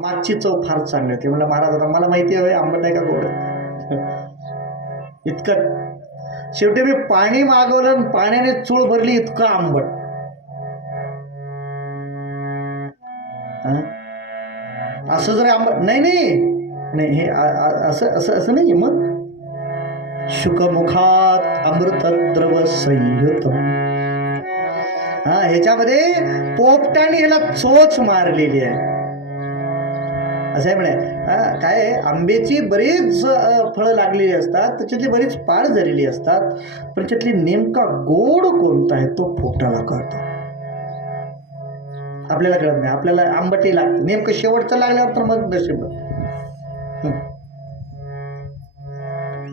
मागची चव फार चांगली होती. म्हणलं महाराज आता मला माहिती आहे आंबट आहे का गोड इतकं. शेवटी मी पाणी मागवलं आणि पाण्याने चूळ भरली, इतकं आंबट. असं जरी आंबट नाही नाही हे असं असं असं नाही. मग शुकमुखात अमृतद्रव संयुतम, ह्याच्यामध्ये पोपटाने ह्याला चोच मारलेली आहे. असं आहे म्हणे. काय आंब्याची बरीच फळं लागलेली असतात, त्याच्यातली बरीच पाड झालेली असतात, पण त्यातली नेमका गोड कोणता आहे तो पोपटाला कळतो, आपल्याला कळत नाही. आपल्याला आंबटही लागतं, नेमकं शेवटचं लागल्यावर तर मग नशीब.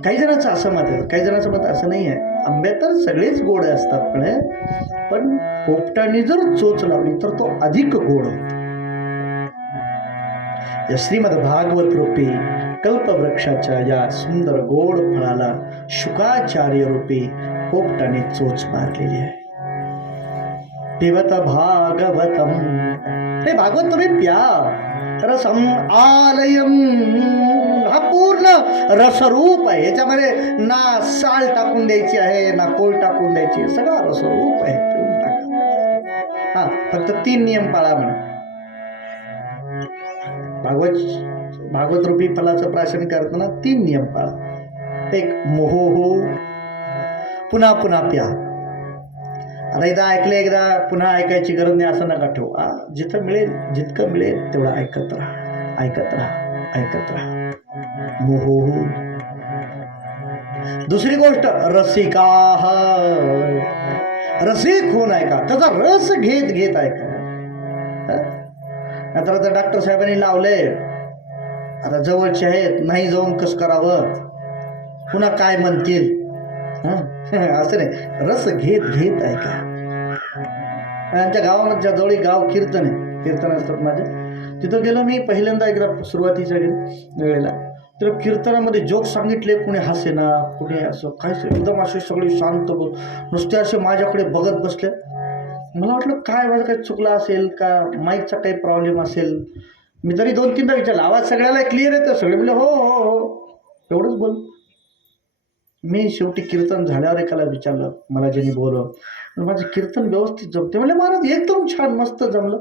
काही जणांचं असं मत आहे, काही जणांचं मत असं नाही आहे. आंबे तर सगळेच गोड असतात, पण पोपटाने जर चोच लावली तर तो अधिक गोड होतो. या श्रीमद भागवत रूपी कल्पवृक्षाच्या या सुंदर गोड फळाला शुकाचार्य रूपी पोपटाने चोच मारलेली आहे. पिबत भागवतम, हे भागवत तुम्ही प्या. रसम आलयम, हा पूर्ण रसरूप आहे. याच्यामध्ये ना साल टाकून द्यायची आहे, ना कोळ टाकून द्यायची आहे, सगळा रसरूप आहे. पिऊन टाका. हा, फक्त 3 नियम पाळा म्हणा. भागवत रूपी फलाचं प्राशन करताना 3 नियम पाळा. एक, मोहो पुन्हा पुन्हा प्या. आता एकदा ऐकलं, एकदा पुन्हा ऐकायची गरज नाही असं नका ठेवू. जिथं मिळेल, जितकं मिळेल तेवढं ऐकत राहा, ऐकत राहा, ऐकत राहा. मोहो. दुसरी गोष्ट, रसिका, रसिक होऊन ऐका, त्याचा रस घेत घेत ऐका. नंतर आता डॉक्टर साहेबांनी लावलंय, आता जवळचे आहेत, नाही जाऊन कसं करावं, पुन्हा काय म्हणतील, असं नाही. रस घेत घेत ऐका. आमच्या गावामध्ये जवळ गाव कीर्तन आहे, कीर्तन असतात माझे, तिथं गेलो मी पहिल्यांदा एकदा सुरुवातीच्या वेळेला. तर कीर्तनामध्ये जोक सांगितले, कुणी हसेना, कुणी असं काय, एकदम असे सगळे शांत नुसते असे माझ्याकडे बघत बसले. मला वाटलं काय माझं काही चुकलं असेल का, माईकचा काही प्रॉब्लेम असेल. मी तरी 2-3दा विचारलं, आवाज सगळ्याला क्लिअर येतं? सगळे म्हणजे हो हो हो, एवढंच बोल. मी शेवटी कीर्तन झाल्यावर एकाला विचारलं, मला ज्यांनी बोलवलं, माझं कीर्तन व्यवस्थित जमते? म्हणजे महाराज एकदम छान मस्त जमलं.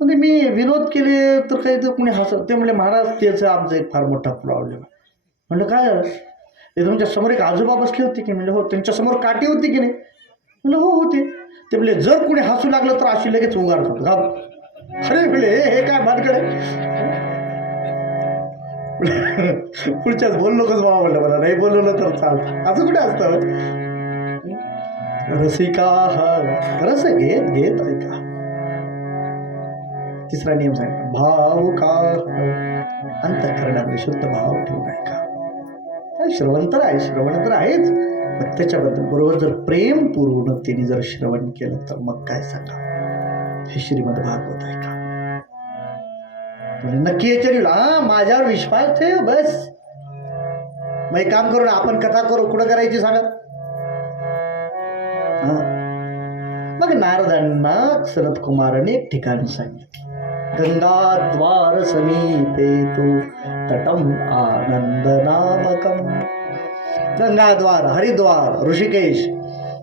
म्हणजे मी विनोद केले तर काही तर कुणी हसत. ते म्हणजे महाराज त्याचं आमचं एक फार मोठा प्रॉब्लेम आहे. म्हणलं काय झालं? ते तुमच्या समोर एक आजोबा बसले होते की? म्हणजे हो. त्यांच्यासमोर काठी होती की नाही? म्हणलं हो होते. ते म्हणजे जर कुणी हसू लागलं तर अशी लगेच उगारतात. अरे म्हणले हे काय भानगड आहे? पुढच्याच बोललो कसं बाबा, म्हणलं मला नाही बोलवलं तर चालतं, असं कुठे असतं? रसिका, रस घेत घेत ऐका. तिसरा नियम सांगा, भावुका, अंतःकरणामध्ये शुद्ध भाव ठेवून ऐका. श्रवण तर आहे, श्रवण तर आहेच, पण त्याच्याबद्दल बरोबर जर प्रेम पूर्णतेने जर श्रवण केलं तर मग काय सांगा. हे श्रीमद भागवत ऐका. नक्की याच्या माझ्यावर विश्वास ठेव बस. मग एक काम करू ना, आपण कथा करू. कुठं करायची सांगा? मग नारदांना सनत कुमाराने एक ठिकाण सांगितलं, गंगाद्वार समीपे तू तटम आनंद नामकम. गंगाद्वार, हरिद्वार, ऋषिकेश,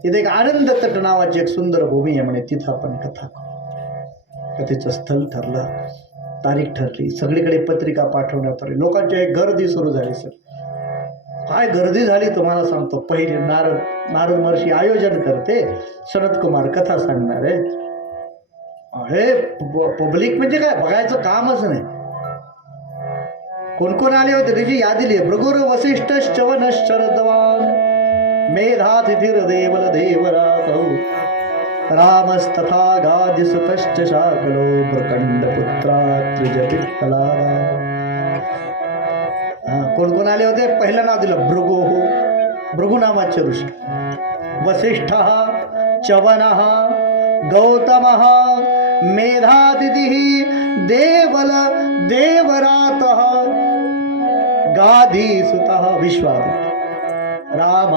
इथे एक आनंद तट नावाची एक सुंदर भूमी आहे म्हणे, तिथं आपण कथा करू. कथेचं स्थळ ठरलं, तारीख ठरली, सगळीकडे पत्रिका पाठवण्यात आली, लोकांची एक गर्दी सुरू झाली. सर काय गर्दी झाली तुम्हाला सांगतो. पहिले नारद महर्षी आयोजन करते, सनत कुमार कथा सांगणार आहे. हे पब्लिक म्हणजे काय बघायचं कामच नाही. कोण कोण आले होते त्याची यादी लिहि. भृगुर वसिष्ठ च्यवन शरदवान मेधातिथिर देवल देवरात रामस्तथा गादिसुतश्च शाकलो भृकंड पुत्रा त्रिजपित्तला. कोण कोण आले होते? पहिलं नाव दिलं भृगु, भृगु नामाचे ऋषी, वसिष्ठ, च्यवन, गौतम, मेधातिथि, देवल देवरात, गाधीसुत विश्वामित्र, राम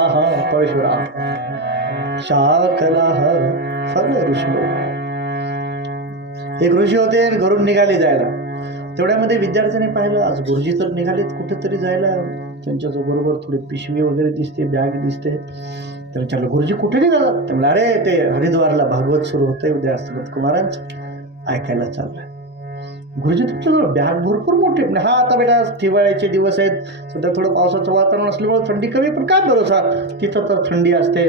परशुराम, शाकल, सगळे ऋषी लोक. एक ऋषी होते घरून निघाले जायला. तेवढ्यामध्ये विद्यार्थ्यांनी पाहिलं आज गुरुजी तर निघालेत कुठेतरी जायला, त्यांच्याबरोबर थोडी पिशवी वगैरे दिसते, बॅग दिसते. तर विचारलं गुरुजी कुठे निघाला? ते म्हणलं अरे ते हरिद्वारला भागवत सुरू होतंय उद्या सनत कुमारांचं, ऐकायला चाललंय. गुरुजी तुमच्याजवळ बॅग भरपूर मोठी. हा आता बेटा हिवाळ्याचे दिवस आहेत, सध्या थोडं पावसाचं वातावरण असल्यामुळे थंडी कमी, पण काय भरोसा तिथं तर थंडी असते,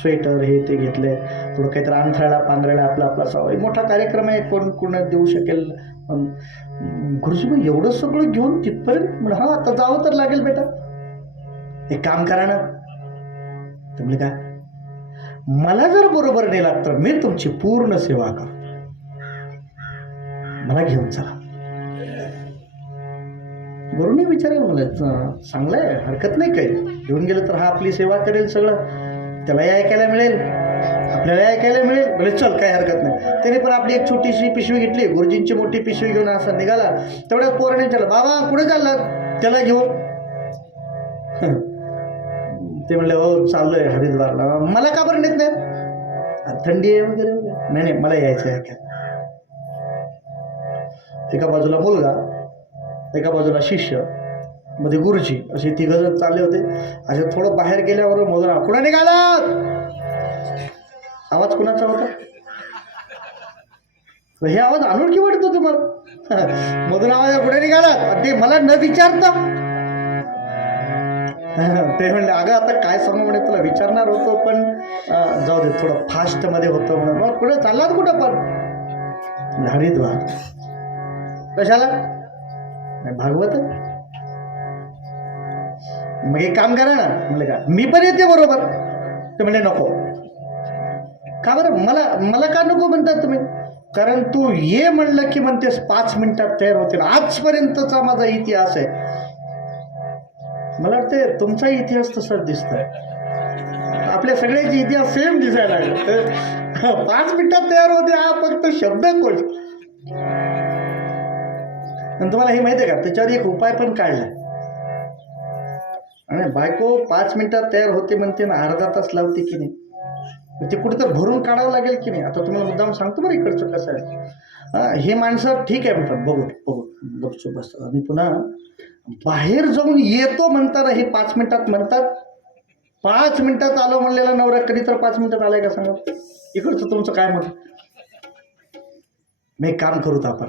स्वेटर हे ते घेतलंय, थोडं काहीतरी अंथरायला पांघरायला आपला आपला सवय, मोठा कार्यक्रम आहे, कोण कोण देऊ शकेल. गुरुजी मग एवढं सगळं घेऊन तिथपर्यंत? म्हणजे हा आता जावं तर लागेल बेटा, एक काम करा ना. तर म्हणजे काय, मला जर बरोबर नेला तर मी तुमची पूर्ण सेवा करतो, मला घेऊन चला. गुरुने विचारेल मला, चांगलंय हरकत नाही काही, घेऊन गेलं तर हा आपली सेवा करेल, सगळं त्यालाही ऐकायला मिळेल, आपल्याला ऐकायला मिळेल. म्हणजे चल काही हरकत नाही. त्याने पण आपली एक छोटीशी पिशवी घेतली, गुरुजींची मोठी पिशवी घेऊन असा निघाला. तेवढ्या पोराने विचारलं बाबा कुठे चालला? त्याला घेऊन. ते म्हणले हो चाललोय हरिद्वारला. मला का बरं नेत नाही? थंडी आहे वगैरे वगैरे. नाही नाही मला यायचं आहे. एका बाजूला मुलगा, एका बाजूला शिष्य, मध्ये गुरुजी, असे तिघजण चालले होते. असे थोडं बाहेर गेल्यावर मोजरा कुठे निघाला? आवाज कुणाचा होता? हे आवाज अनोळखी वाटतो तुम्हाला? मधून आवाज कुठे निघाला? ते मला न विचारता ते म्हणले अगं आता काय सांगू म्हणे, तुला विचारणार होतो पण जाऊ दे, थोडं फास्ट मध्ये होतं म्हणून. मग कुठे चाललात? कुठं पण? हरिद्वार. कशाला? भागवत. मग एक काम करा ना. म्हणले का मी पण येते बरोबर? ते म्हणले नको. का बरं? मला का नको म्हणतात तुम्ही? कारण तू ये म्हणलं की म्हणतेस 5 मिनिटात तयार होतील. आजपर्यंतचा माझा इतिहास आहे. मला वाटते तुमचा इतिहास तसाच दिसतोय, आपल्या सगळ्याचे इतिहास सेम दिसायला लागले. 5 मिनिटात तयार होते हा फक्त शब्दकोश. आणि तुम्हाला हे माहिती आहे का, त्याच्यावर एक उपाय पण काढलाय. आणि बायको 5 मिनिटात तयार होते म्हणते ना, अर्धा तास लावते की नाही, ते कुठं तर भरून काढावं लागेल की नाही. आता तुम्हाला मुद्दाम सांगतो बरं इकडचं कसं आहे. हे माणसं ठीक आहे म्हणतात, बघू गपचूप बसतात. आणि पुन्हा बाहेर जाऊन येतो म्हणताना हे 5 मिनिटात म्हणतात. 5 मिनिटात आलो म्हणलेला नवरा कधी तर 5 मिनिटात आलाय का सांगा? इकडचं तुमचं काय मत? मी काम करूत आपण,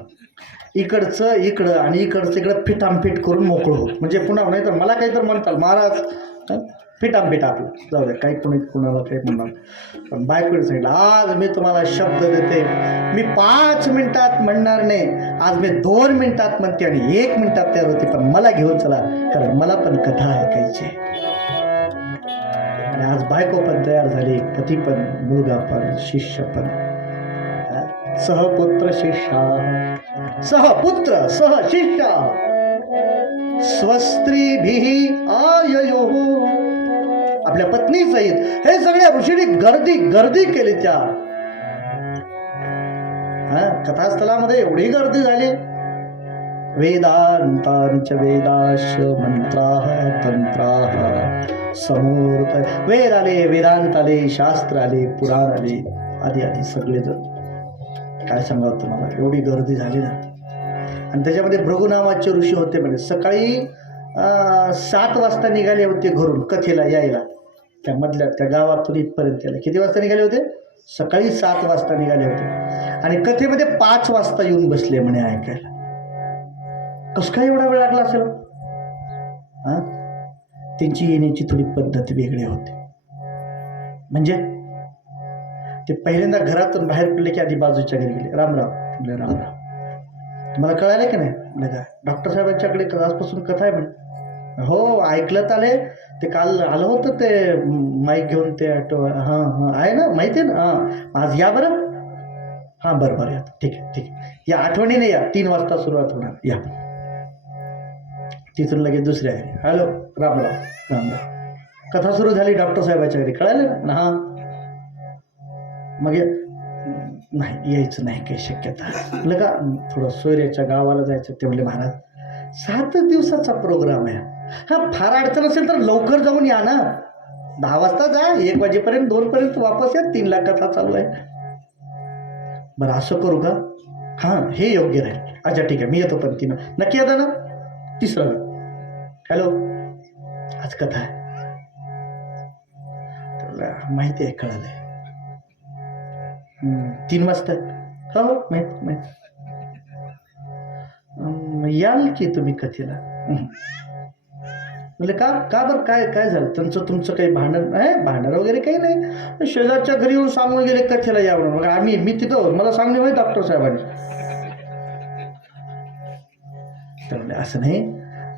इकडचं इकडं आणि इकडचं इकडं फिटामफिट करून मोकळं हो. म्हणजे पुन्हा नाही तर मला काही तर म्हणताल महाराज फिटामफिट आपलं जाऊ द्या, काही कुणाला काही म्हणणार. पण बायकोने सांगितलं आज मी तुम्हाला शब्द देते, मी 5 मिनिटात म्हणणार नाही, आज मी 2 मिनिटात म्हणते आणि 1 मिनिटात तयार होते. पण मला घेऊन चला, कारण मला पण कथा ऐकायची. आणि आज बायको पण तयार झाली, पती पण, मुलगा पण, शिष्य पण. सहपुत्र शिष्या, सहपुत्र सहशिष्या स्वस्त्रीभिः आययोः. आपल्या पत्नी सहित हे सगळ्या ऋषींनी गर्दी केली. त्या कथास्थळामध्ये एवढी गर्दी झाली. वेदांतांच वेदाश मंत्राः तंत्राः समूर्त. वेद आले, वेदांत आले, शास्त्र आले, पुराण आले, आधी आधी सगळे जण. काय सांगावं तुम्हाला, एवढी गर्दी झाली ना. आणि त्याच्यामध्ये भृगु नावाचे ऋषी होते. म्हणजे सकाळी 7 वाजता निघाले होते घरून कथेला यायला. त्या मधल्या त्या गावातून इथपर्यंत यायला किती वाजता निघाले होते? सकाळी 7 वाजता निघाले होते. आणि कथेमध्ये 5 वाजता येऊन बसले म्हणे ऐकायला. कसं काय एवढा वेळ लागला असेल? त्यांची येण्याची थोडी पद्धत वेगळी होती. म्हणजे ते पहिल्यांदा घरातून बाहेर पडले की आधी बाजूच्या घरी गेले, रामराव. म्हणजे रामराव तुम्हाला कळालं की नाही? म्हणजे काय डॉक्टर साहेबांच्याकडे आजपासून कथा आहे म्हणे. हो ऐकलं आले, ते काल आलं होतं ते माईक घेऊन ते ऑटो. हां आहे ना, माहिती आहे ना. आज या बरं. बरं या, ठीक आहे या, आठवणीने या, 3 वाजता सुरुवात होणार, या. तिथून लगेच दुसऱ्या घरी, हॅलो रामराव. कथा सुरू झाली डॉक्टर साहेबांच्या घरी, कळालं ना? मग नाही यायचं नाही काही शक्यता. म्हटलं का थोडं सोयऱ्याच्या गावाला जायचं. ते म्हणले महाराज 7 दिवसाचा प्रोग्राम आहे. फार अडचण असेल तर लवकर जाऊन या ना, 10 वाजता जा, 1 वाजेपर्यंत 2 पर्यंत वापस या, 3 ला कथा चालू आहे. बरं असं करू का? हे योग्य राहील. अच्छा ठीक आहे, मी येतो पंक्तीनं. नक्की येतं ना? तिसरं. हॅलो, आज कथा आहे. माहिती आहे, कळालंय. 3 वाजता. हो माहित. याल की तुम्ही कथेला. म्हणजे का बरं, काय झालं त्यांचं तुमचं काही भांडण आहे? भांडण वगैरे काही नाही. शेजारच्या घरी येऊन सांगून गेले कथेला या म्हणून. मग मी तिथं मला सांगणे माहिती डॉक्टर साहेबांनी. तर म्हणजे असं नाही.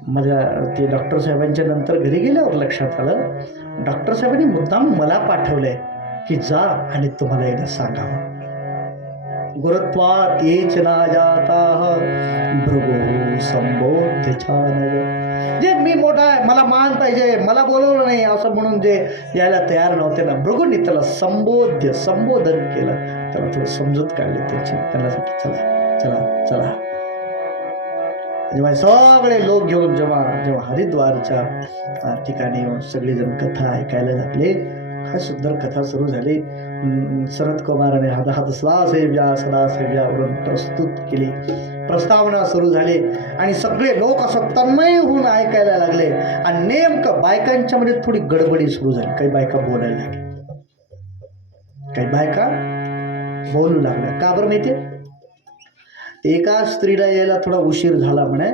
माझ्या ते डॉक्टर साहेबांच्या नंतर घरी गेल्यावर लक्षात आलं, डॉक्टर साहेबांनी मुद्दाम मला पाठवलंय की जा आणि तुम्हाला एकदा सांगावं. गुरुत्वात येच ना जाता भृगु संबोध्य छान. जे मी मोठा आहे, मला मान पाहिजे, मला बोलवलं नाही असं म्हणून जे यायला तयार नव्हते ना, भृगूंनी त्याला संबोधन केलं. त्याला थोडं समजूत काढली त्याची. त्याला चला चला चला. जेव्हा सगळे लोक घेऊन जेव्हा हरिद्वारच्या ठिकाणी येऊन सगळेजण कथा ऐकायला लागले, काय सुंदर कथा सुरू झाली. सनत कुमाराने हात सदा सेव्यावरून प्रस्तुत केली, प्रस्तावना सुरू झाली आणि सगळे लोक असं तन्मय होऊन ऐकायला लागले. आणि नेमकं बायकांच्या मध्ये थोडी गडबडी सुरू झाली. काही बायका बोलायला लागल्या, काही बायका बोलू लागल्या. का बरं माहितीये? एका स्त्रीला यायला थोडा उशीर झाला म्हणे,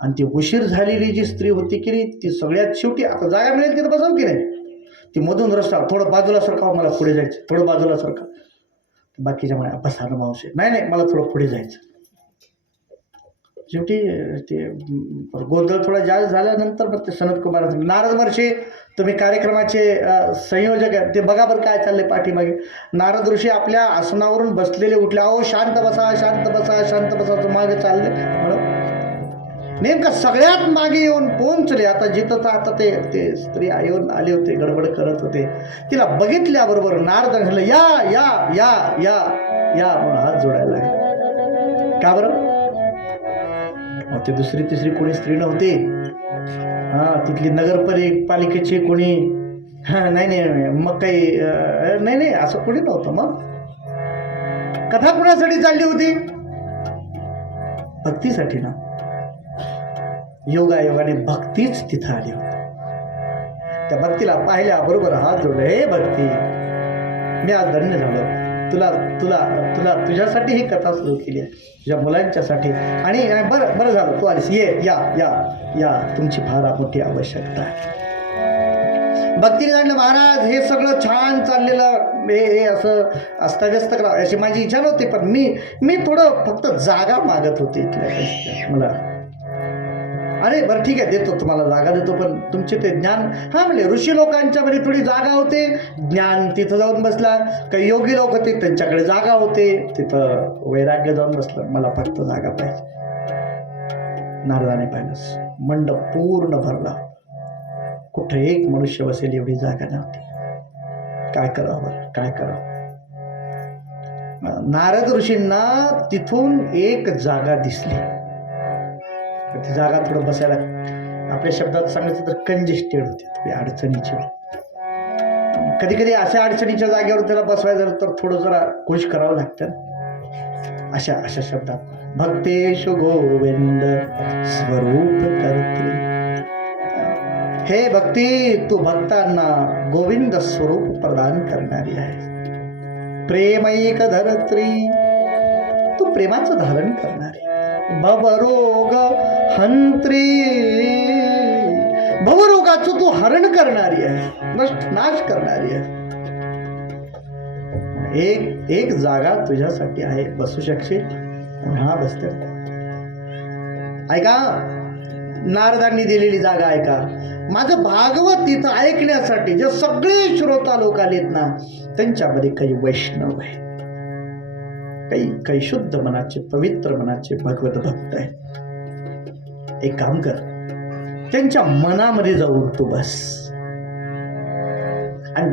आणि ती उशीर झालेली जी स्त्री होती की नाही, ती सगळ्यात शेवटी आता जागा मिळेल तिथं बसाव की नाही, ती मधून रस्ता थोडं बाजूला सरका, मला पुढे जायचं, थोडं बाजूला सरका. बाकीच्या म्हणे बसा ना मावशी, नाही मला थोडं पुढे जायचं. शेवटी ते गोंधळ थोडा जास्त झाल्यानंतर मग ते सनत कुमार, नारद महर्षी तुम्ही कार्यक्रमाचे संयोजक आहेत, ते बघा बरं काय चाललंय पाठीमागे. नारद ऋषी आपल्या आसनावरून बसलेले उठले. अहो शांत बसा शांत बसा शांत बसा, मागे चालले म्हणून. नेमकं सगळ्यात मागे येऊन पोहोचले. आता जिथं आता ते स्त्री येऊन आले होते, गडबड करत होते. तिला बघितल्याबरोबर नारद म्हटलं या या या या या म्हणून हात जोडायला लागले. का बरं? ते दुसरी तिसरी कोणी स्त्री नव्हती. तिथली नगरपालिकेची कोणी नाही मग काही नाही असं कोणी नव्हतं. मग कथा कुणासाठी चालली होती? भक्तीसाठी ना. योगाने भक्तीच तिथं आली होती. त्या भक्तीला पाहिल्या बरोबर हात जोडले. हे भक्ती, मी आज धन्य झालो. तुला तुझ्यासाठी ही कथा सुरू केली आहे, तुझ्या मुलांच्यासाठी. आणि बरं झालं तू आलीस. या तुमची फार मोठी आवश्यकता आहे. भक्तीने सांगितलं, महाराज हे सगळं छान चाललेलं हे असं अस्ताव्यस्त करा अशी माझी इच्छा नव्हती, पण मी थोडं फक्त जागा मागत होते इथल्या मला. अरे बरं ठीक आहे, देतो तुम्हाला जागा देतो, पण तुमचे ते ज्ञान. म्हणजे ऋषी लोकांच्या मध्ये थोडी जागा होते, ज्ञान तिथं जाऊन बसला. काही योगी लोक होते, त्यांच्याकडे जागा होते, तिथं वैराग्य जाऊन बसलं. मला फक्त जागा पाहिजे. नारदाने पाहिलं, मंडप पूर्ण भरला, कुठे एक मनुष्य बसेल एवढी जागा नव्हती. काय करावं? नारद ऋषींना तिथून एक जागा दिसली. ती जागा थोडं बसायला, आपल्या शब्दात सांगायचं तर कंजेस्टेड होती, थोडी अडचणीची. कधी अशा अडचणीच्या जागेवर त्याला बसवायचं झालं तर थोडं जरा खुश करावं लागतं. अशा शब्दात भक्तेशु गोविंद स्वरूप करते. हे भक्ती, तू भक्तांना गोविंद स्वरूप प्रदान करणारी आहे. प्रेमैक धरत्री, तू प्रेमाचं धारण करणारी. भवरोग हंत्री, भवरोगाचं तू हरण करणारी आहे, नाश करणारी आहे. एक जागा तुझ्यासाठी आहे, बसू शकशील? बसते. ऐका, नारदांनी दिलेली जागा ऐका. माझं भागवत तिथं ऐकण्यासाठी जे सगळे श्रोता लोक आलेत ना, त्यांच्यामध्ये काही वैष्णव आहे, काही शुद्ध मनाचे, पवित्र मनाचे भगवत भक्त आहेत. एक काम कर, त्यांच्या मनामध्ये जाऊन तू बस, आणि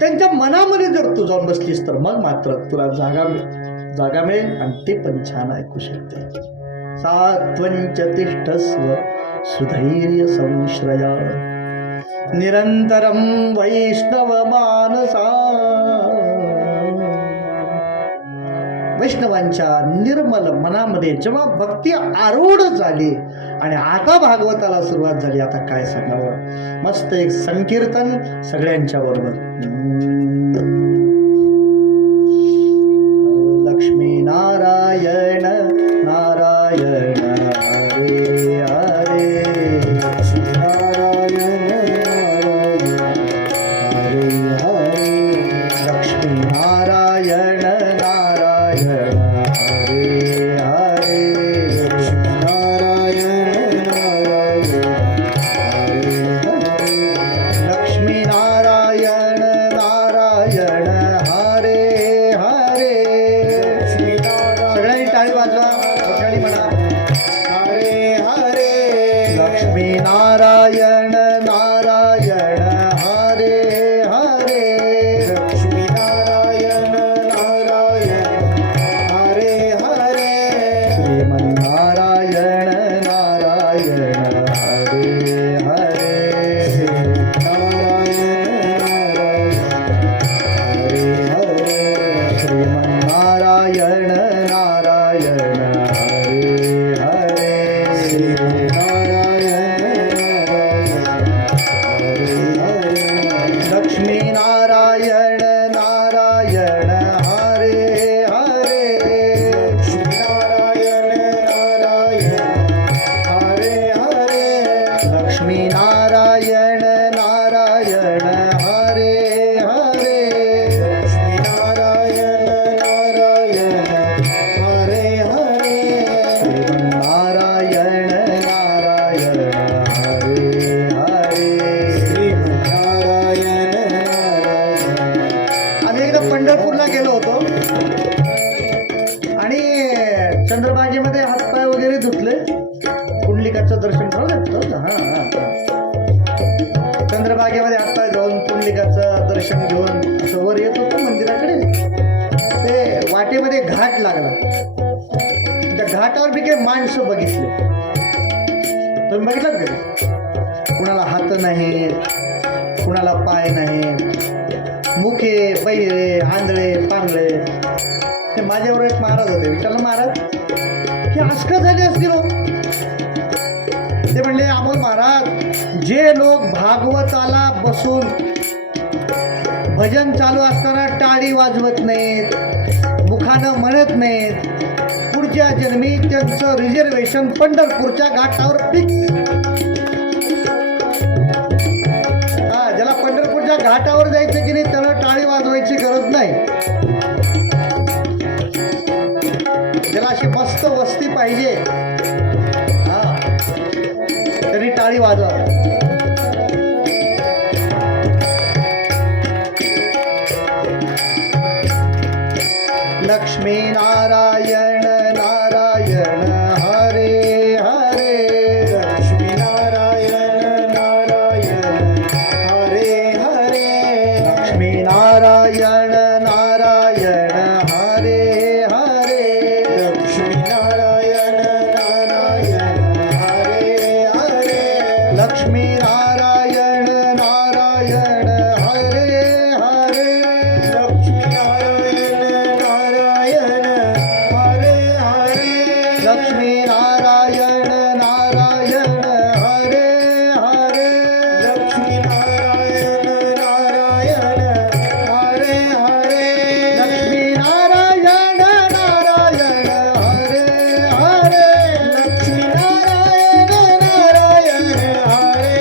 त्यांच्या मनामध्ये जर तू जाऊन बसलीस तर मग मात्र तुला जागा मिळेल, आणि ते पण छान ऐकू शकते. सात्वंच तिष्ठस्व सुधैर्य संश्रया निरंतरम वैष्णव मानसा. वैष्णवांच्या निर्मल मनामध्ये जेव्हा भक्ती आरूढ झाली आणि आता भागवताला सुरुवात झाली, आता काय सांगावं. मस्त एक संकीर्तन सगळ्यांच्या बरोबर. लक्ष्मी नारायण नारायण हरे हरे, नारायण हरे हरे, लक्ष्मी नारायण नारायण हरे हरे, नारायण नारायण हरे हरे, लक्ष्मी नारायण नारायण हरे हरे. सगळ्यांनी टाळी वाजवा, सगळ्यांनी म्हणा हरे हरे, लक्ष्मी नारायण नारायण हरे हरे, लक्ष्मी नारायण नारायण हरे हरे, श्रीमन्नारायण नारायण हरे हरे, नारायण नारायण हरे हरे, श्रीमन्नारायण नारायण हरे हरे, नारायण लक्ष्मी नारायण नारायण हरे हरे, नारायण नारायण हरे हरे, लक्ष्मी नारायण नारायण हरे हरे, नारायण नारायण हरे हरे, नारायण नारायण हरे हरे, नारायण नारायण. आम्ही एकदा पंढरपूरला गेलो होतो आणि चंद्रभागेमध्ये हातपाय वगैरे धुतले, पुंडलिकाचं दर्शन ठेवलं. चंद्रभागेमध्ये हातपाय जाऊन पुंडलिकाचं दर्शन घेऊन असं वर येत होतं मंदिराकडे. ते वाटेमध्ये घाट लागला, त्या घाटावर मी काही माणसं बघितले. तुम्ही बघितलं का? कुणाला हात नाही, कुणाला पाय नाही, मुखे बैरे आंधळे पांगळे. ते माझ्यावर एक महाराज होते, विठ्ठल महाराज. हे असं झाले असतील हो? ते म्हणले, अमोल महाराज, जे लोक भागवताला बसून भजन चालू असताना टाळी वाजवत नाहीत, मुखानं म्हणत नाहीत, पुढच्या जन्मी त्यांचं रिझर्वेशन पंढरपूरच्या घाटावर फिक्स. हा, ज्याला पंढरपूरच्या घाटावर जायचं की नाही त्याला टाळी वाजवायची गरज नाही. ज्याला अशी मस्त वस्ती पाहिजे, हा, तरी टाळी वाजवा. लक्ष्मी नारायण नारायण हरे हरे, लक्ष्मी नारायण नारायण हरे हरे, लक्ष्मी नारायण नारायण हरे हरे, लक्ष्मी नारायण नारायण हरे हरे, लक्ष्मी नारायण नारायण हरे हरे, लक्ष्मी नारायण नारायण हरे हरे, लक्ष्मी नारायण नारायण हरे हरे, लक्ष्मी नारायण नारायण हरे हरे, लक्ष्मी नारायण नारायण हरे हरे, लक्ष्मी नारायण नारायण हरे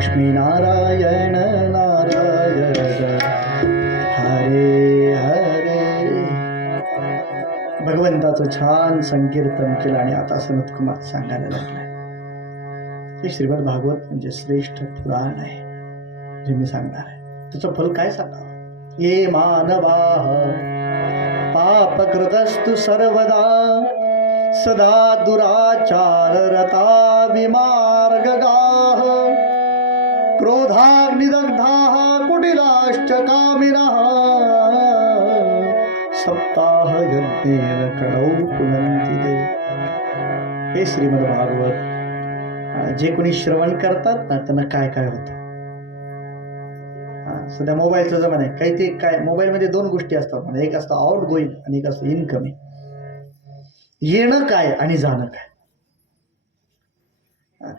लक्ष्मी नारायण नारायण हरे हरे. भगवंताचं छान संकीर्तन केलं आणि आता सनत कुमार सांगायला लागलाय हे श्रीमद भागवत म्हणजे श्रेष्ठ पुराण आहे जे मी सांगणार आहे. त्याचं फल काय सांगावं. ये मानवा पापकृतस्तु सर्वदा सदा दुराचाररता विमार्गगाः क्रोधाग्निदग्धाः कुटिलाश्च कामिनः सप्ताह यज्ञेन कडौ पुनन्ति ते. हे श्रीमद भागवत जे कोणी श्रवण करतात ना त्यांना काय काय होतं. सध्या मोबाईलचा जमाना आहे. काही ते काय मोबाईलमध्ये दोन गोष्टी असतात म्हणजे एक असतं आउट गोईंग आणि एक असतं इनकमिंग. येणं काय आणि जाणं काय.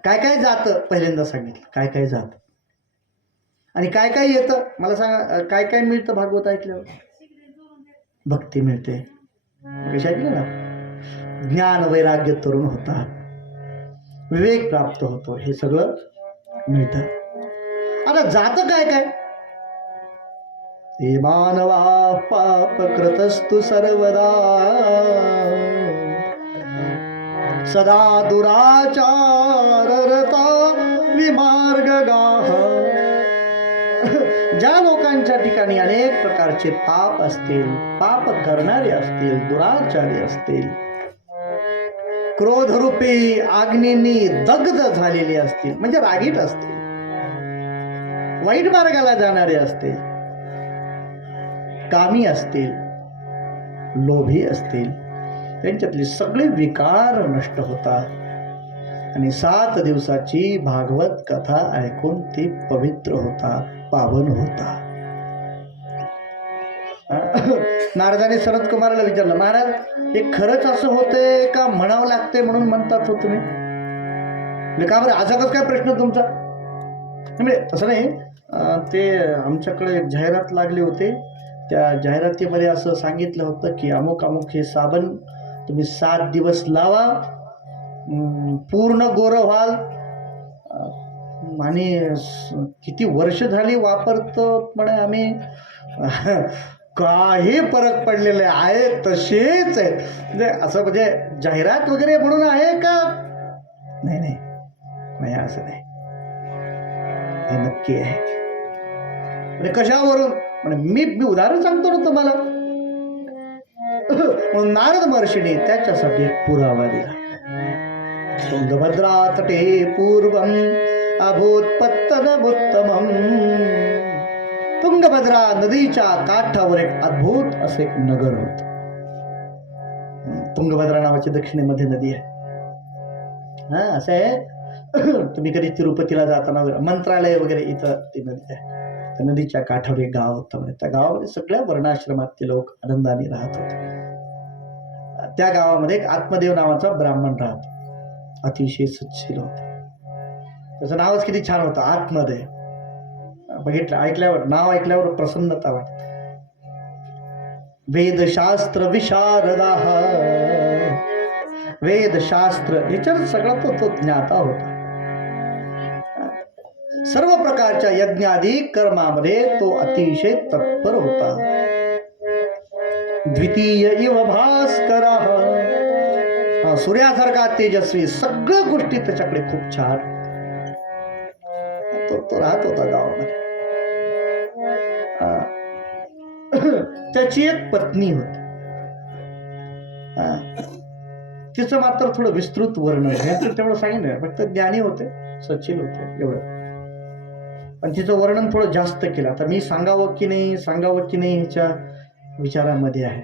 काय काय जातं पहिल्यांदा सांगितलं काय काय जातं आणि काय काय येतं. मला सांगा काय काय मिळतं भागवत ऐकल्यावर. भक्ती मिळते. कशी ऐकलं ना. ज्ञान वैराग्य तरुण होतात. विवेक प्राप्त होतो. हे सगळं मिळतं. आता जातं काय काय. हे मानवा पापकृतस्तु सर्वदा सदा दुराचाररता विमार्गगाः. ज्या लोकांच्या ठिकाणी अनेक प्रकारचे पाप असतील, पाप करणारे असतील, दुराचारी असतील, क्रोधरूपी अग्नींनी दग्ध झालेले असतील म्हणजे रागीट असतील, वाईट मार्गाला जाणारे असतील, कामी असतील, लोभी असतील, त्यांच्यातले सगळे विकार नष्ट होतात आणि 7 दिवसाची भागवत कथा ऐकून ती पवित्र होतात, पावन होतात. नारदाने सनत कुमाराला विचारलं, महाराज हे खरंच असं होतंय का म्हणावं लागतंय म्हणून म्हणतात हो तुम्ही. का बरं असा कसं काय प्रश्न तुमचा. म्हणजे तसं नाही. ते आमच्याकडे एक जाहिरात लागली होती. त्या जाहिरातीमध्ये असं सांगितलं होतं की अमुक अमुक हे साबण तुम्ही 7 दिवस लावा, पूर्ण गोरं व्हाल आणि किती वर्ष झाली वापरतो म्हणे आम्ही. काही फरक पडलेले आहे तसेच आहेत. म्हणजे असं म्हणजे जाहिरात वगैरे म्हणून आहे का. नाही नाही नाही असं नाही. हे नक्की आहे. म्हणजे कशावरून म्हणजे मी उदाहरण सांगतो ना तुम्हाला. नारद महर्षीने त्याच्यासाठी एक पुरावा दिला. तुंगभद्रा तटे पूर्वम अभूतपत्तनमुत्तमम्. तुंगभद्रा नदीच्या काठावर एक अद्भुत असे एक नगर होत. तुंगभद्रा नावाची दक्षिणेमध्ये नदी आहे. हा असं आहे. तुम्ही कधी तिरुपतीला जाताना मंत्रालय वगैरे इथं ती नदी आहे. त्या नदीच्या काठावर एक गाव होतं. म्हणजे त्या गावामध्ये सगळ्या वर्णाश्रमातले लोक आनंदाने राहत होते. त्या गावामध्ये एक आत्मदेव नावाचा ब्राह्मण राहत. अतिशय सच्छील होता. त्याचं नावच किती छान होतं, आत्मदेव. बघितलं ऐकल्यावर नाव ऐकल्यावर प्रसन्नता वाटते. वेदशास्त्र विशारदा. वेदशास्त्र याच्यात सगळा तो ज्ञाता होता. सर्व प्रकारच्या यज्ञादी कर्मामध्ये तो अतिशय तत्पर होता. द्वितीय इव भास्कर. सूर्यासारखा तेजस्वी. सगळ्या गोष्टी त्याच्याकडे खूप छान. तो राहत होता गावामध्ये. त्याची एक पत्नी होती. तिचं मात्र थोडं विस्तृत वर्णन तेवढं सांगितलं. फक्त ज्ञानी होते, सचिल होते एवढं. पण तिचं वर्णन थोडं जास्त केलं. आता मी सांगावं की नाही ह्याच्या विचारामध्ये आहे.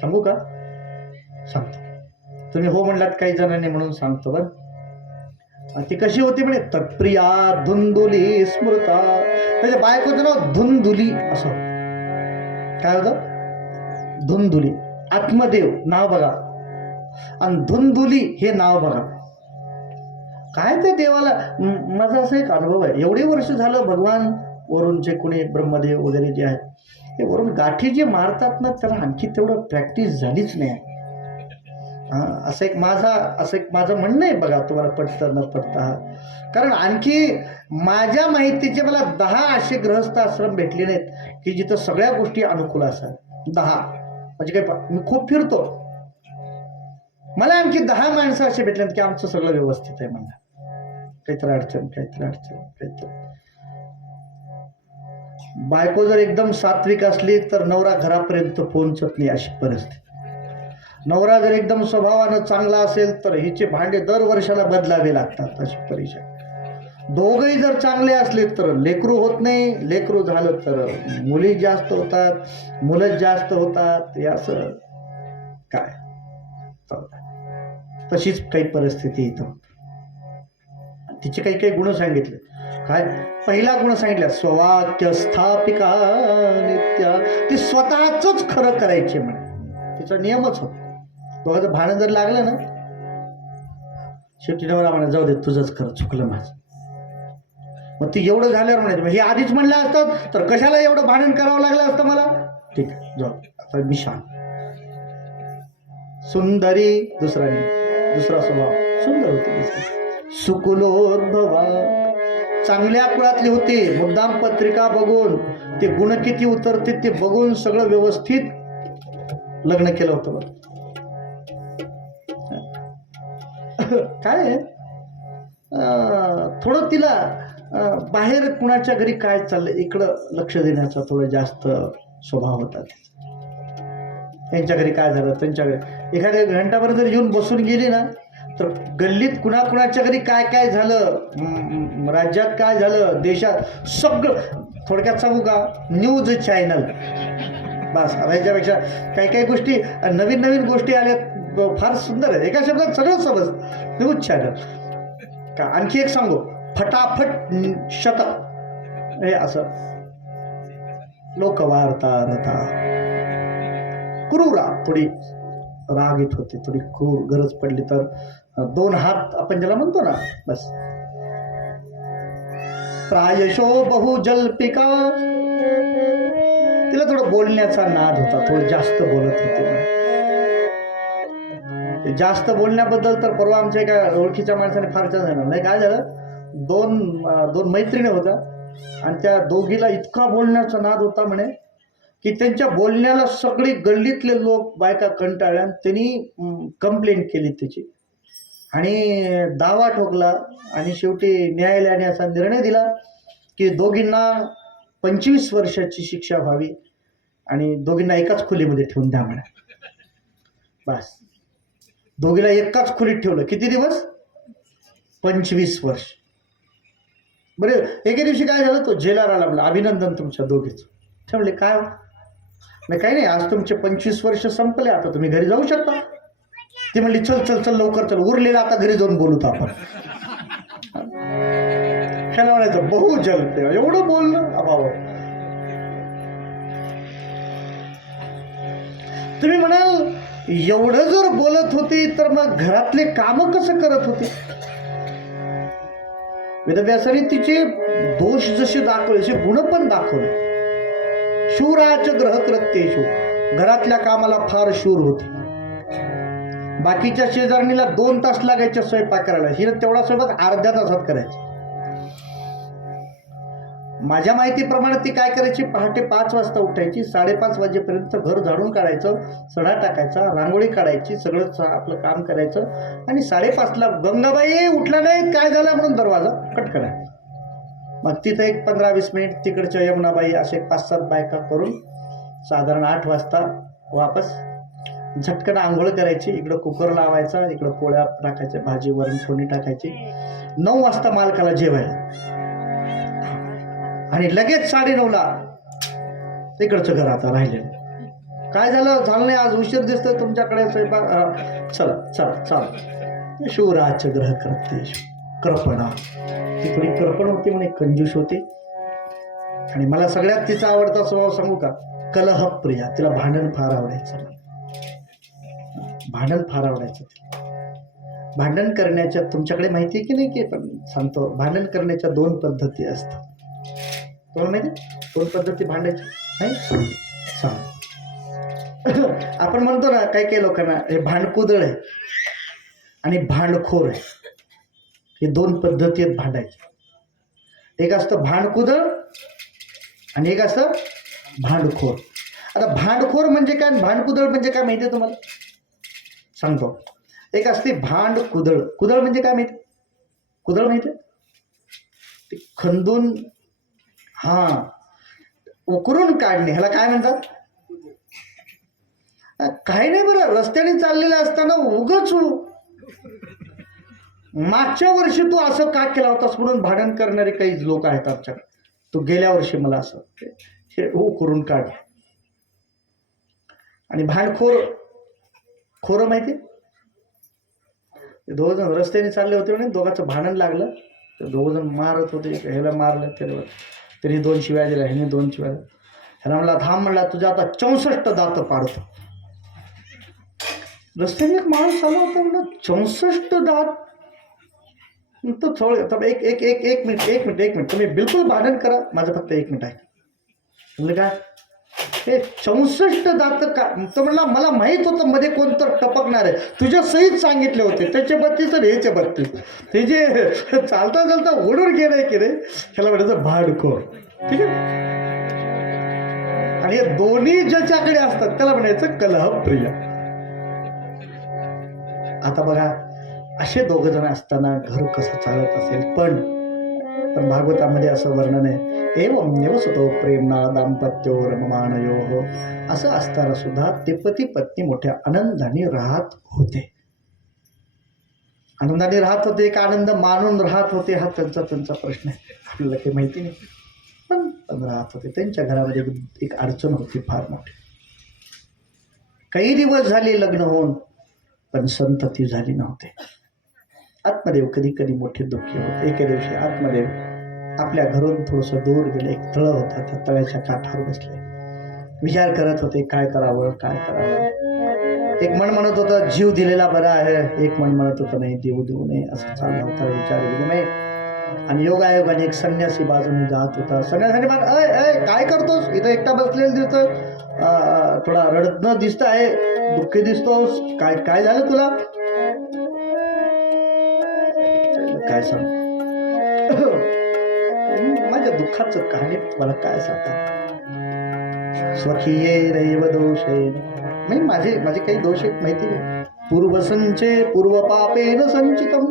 सांगू का. सांगतो. तुम्ही हो म्हणलात काही जणांनी म्हणून सांगतो. बरं ती कशी होती म्हणे. तत्प्रिया धुंदुली स्मृता. त्याच्या बायकोचं नाव धुंदुली असं. काय होतं. धुंदुली. आत्मदेव नाव बघा आणि धुंदुली हे नाव बघा. काय ते देवाला. माझा असा एक अनुभव आहे. एवढे वर्ष झालं भगवान वरून जे कोणी ब्रह्मदेव वगैरे जे आहेत ते वरून गाठी जे मारतात ना त्याला आणखी तेवढं प्रॅक्टिस झालीच नाही. असं एक माझं म्हणणं आहे बघा, तुम्हाला पटतं न पटतं. कारण आणखी माझ्या माहितीचे मला 10 असे गृहस्थ आश्रम भेटले नाहीत की जिथं सगळ्या गोष्टी अनुकूल असतात. 10 म्हणजे काय, मी खूप फिरतो, मला आणखी 10 माणसं असे भेटलेत की आमचं सगळं व्यवस्थित आहे म्हणा. काहीतरी अडचण. बायको जर एकदम सात्विक असली तर नवरा घरापर्यंत पोहोचत नाही अशी परिस्थिती. नवरा जर एकदम स्वभावानं चांगला असेल तर हिचे भांडे दर वर्षाला बदलावे लागतात अशी परिस्थिती. दोघही जर चांगले असले तर लेकरू होत नाही, लेकरू झालं तर मुली जास्त होतात, मुलं जास्त होतात. हे असं काय, तशीच काही परिस्थिती इथं. तिचे काही काही गुण सांगितले. काय, पहिला गुण सांगितला स्ववाक्य स्थापिका नित्या. ती स्वतःच खरं करायची म्हणे, तिचा नियमच होता. दोघांचं भांडण जर लागलं ना, शेवटी नवरा म्हणा जाऊ दे तुझंच खरं, चुकलं माझं. मग ती एवढं झाल्यावर म्हणायचं हे आधीच म्हणलं असतं तर कशाला एवढं भांडण करावं लागलं असतं मला. ठीक आहे जाऊ, आता मी शांत. सुंदरी दुसरा स्वभाव सुंदर होती. सुकुलोद्भवा, चांगल्या कुळातली होती. मुद्दाम पत्रिका बघून ते गुण किती उतरते ते बघून सगळं व्यवस्थित लग्न केलं होतं. काय थोडं तिला बाहेर कुणाच्या घरी काय चाललंय इकडं लक्ष देण्याचा थोडा जास्त स्वभाव होता. त्यांच्या घरी काय झालं, त्यांच्या घरी एखाद्या घंटाभर जर येऊन बसून गेली ना तर गल्लीत कुणाकुणाच्या घरी काय काय झालं, राज्यात काय झालं, देशात सगळं थोडक्यात सांगू का, न्यूज चॅनल बस. याच्यापेक्षा काही गोष्टी नवीन गोष्टी आल्यात, फार सुंदर आहे. एका शब्दात सगळं समज, न्यूज चॅनल का. आणखी एक सांगू, फटाफट शतक हे असं. लोकवार्ता रथा क्रूरा, थोडी रागीत होती, थोडी क्रूर, गरज पडली तर 2 हात आपण ज्याला म्हणतो ना, बस. प्रायशो बहुजल्पिका, तिला थोडं बोलण्याचा नाद होता, थोडं जास्त बोलत होते. जास्त बोलण्याबद्दल तर परवा आमच्या एका ओळखीच्या माणसाने फार छान झालं नाही. काय झालं, दोन मैत्रिणी होत्या आणि त्या दोघीला इतका बोलण्याचा नाद होता म्हणे की त्यांच्या बोलण्याला सगळी गल्लीतले लोक बायका कंटाळल्या. त्यांनी कंप्लेंट केली त्याची आणि दावा ठोकला आणि शेवटी न्यायालयाने असा निर्णय दिला की दोघींना 25 वर्षाची शिक्षा व्हावी आणि दोघींना एकाच खोलीमध्ये ठेवून द्या म्हणे. बस, दोघीला एकाच खोलीत ठेवलं. किती दिवस? 25 वर्ष. बरे, एके दिवशी काय झालं, तो जेलर आला, म्हणला अभिनंदन तुमच्या दोघीच. म्हणले काय नाही, काही नाही, आज तुमचे 25 वर्ष संपले, आता तुम्ही घरी जाऊ शकता. ती म्हणली चल लवकर चल, उरलेला आता घरी जाऊन बोलूत आपण. ह्याला म्हणायचं बहुजल, एवढं बोलणं अभाव. तुम्ही म्हणाल एवढं जर बोलत होती तर मग घरातले काम कसं करत होते. वेदव्यासाने तिचे दोष जसे दाखवले तसे गुण पण दाखवले. शूराच ग्रहकृत्येषु, घरातल्या कामाला फार शूर होते. बाकीच्या शेजारणीला 2 तास लागायचे स्वयंपाक करायला, हिला तेवढा स्वयंपाक अर्ध्या तासात करायचा. माझ्या माहितीप्रमाणे ती काय करायची, पहाटे 5 वाजता उठायची, 5:30 वाजेपर्यंत घर झाडून काढायचं, सडा टाकायचा, रांगोळी काढायची, सगळं आपलं काम करायचं आणि 5:30ला गंगाबाई उठला नाही, काय झालं म्हणून दरवाजा खटखटायचा. मग तिथं एक 15-20 मिनिट, तिकडच्या यमुनाबाई असे 5-7 बायका करून साधारण 8 वाजता वापस झटकन आंघोळ करायची, इकडं कुकर लावायचा, इकडं पोळ्या टाकायच्या, भाजी वरण फोडणी टाकायची. 9 वाजता मालकाला जेवायला आणि लगेच 9:30ला इकडचं घर आता राहिलेलं. काय झालं नाही, आज उशीर दिसतोय तुमच्याकडे स्वयंपाक, चला. शिवराज ग्रह करते कृपणा. ती थोडी कृपण होती म्हणे, कंजूस होती. आणि मला सगळ्यात तिचा आवडता स्वभाव सांगू का, कलहप्रिया. तिला भांडण फार आवडायचं. भांडण करण्याच्या, तुमच्याकडे माहिती आहे की नाही, की पण सांगतो, भांडण करण्याच्या 2 पद्धती असतात. तुम्हाला माहिती 2 पद्धती भांडायची नाही? सांग. आपण म्हणतो ना काही काही लोकांना हे भांडकुदळ आहे आणि भांडखोर आहे, हे दोन पद्धती आहेत भांडायच्या. एक असतं भांडकुदळ आणि एक असतं भांडखोर. आता भांडखोर म्हणजे काय आणि भांडकुदळ म्हणजे काय माहिती आहे तुम्हाला? सांगतो. एक असते भांडकुदळ. कुदळ म्हणजे काय माहिती? कुदळ माहिती आहे? ते खंदून उकरून काढणे, ह्याला काय म्हणतात? काही नाही बरं, रस्त्याने चाललेलं असताना उगच मागच्या वर्षी तू असं का केला होतास म्हणून भांडण करणारे काही लोक आहेत आमच्याकडे. तू गेल्या वर्षी मला असं हे करून काढ. आणि भांडखोर, खोर माहिती? दोघ जण रस्त्याने चालले होते म्हणे, दोघांचं भांडण लागलं. तर दोघ जण मारत होते, ह्याला मारलं त्याला, त्यांनी 2 शिव्या दिल्या, ह्याने 2 शिव्या दिल्या. ह्याला म्हणला थांब, म्हणला तुझ्या आता 64 दात पाडतो. रस्त्याने एक माणूस आला होता, म्हणलं 64 दात. तो थोडं एक एक एक एक मिनिट एक मिनिट एक मिनिट तुम्ही बिलकुल भांडण करा, माझं फक्त 1 मिनिट आहे. म्हणलं काय हे 64 दात का? तो म्हणला मला माहित होतं मध्ये कोणतं टपकणार आहे, तुझ्या सहित सांगितले होते, त्याचे 32 आणि ह्याचे 32. ते जे चालता चालता ओढून गेलंय की रे, ह्याला म्हणायचं भांडखोर. ठीक आहे. आणि हे दोन्ही ज्याच्याकडे असतात त्याला म्हणायचं कलहप्रिय. आता बघा, असे दोघ जण असताना घर कसं चालत असेल. पण भागवतामध्ये असं वर्णन आहे, एवं निवसतो प्रेमना दाम्पत्यो रममानयोः. असं असताना सुद्धा ते पती पत्नी मोठ्या आनंदाने राहत होते. आनंदाने राहत होते का आनंद मानून राहत होते हा त्यांचा प्रश्न आहे, आपल्याला काही माहिती नाही. पण राहत होते. त्यांच्या घरामध्ये एक अडचण होती फार मोठी. काही दिवस झाले लग्न होऊन, पण संतती झाली नव्हते. आत्मदेव कधी कधी मोठे दुःखी होते. एके दिवशी आत्मदेव आपल्या घरून थोडंसं दूर गेले. एक तळ होता, त्या तळ्याच्या काठावर बसले, विचार करत होते काय करावं काय करावं. एक मन म्हणत होतं जीव दिलेला बरा आहे, एक मन म्हणत होतं नाही देऊ देऊ नये. असं चालला होता विचार विनिमय. आणि योगायोगाने एक संन्यासी बाजूने जात होता. संन्यासाने अय काय करतोस इथं एकटा बसलेला दिसतोय, थोडा रडणं दिसत आहे, दुःखी दिसतोस, काय काय झालं तुला? काय सांग माझ्या दुःखाचं कहाणी तुम्हाला काय सांगा. स्वकीये दैव दोषे, नाही माझे काही दोष आहेत माहिती नाही. पूर्वसंचे पूर्व पापेन संचितम,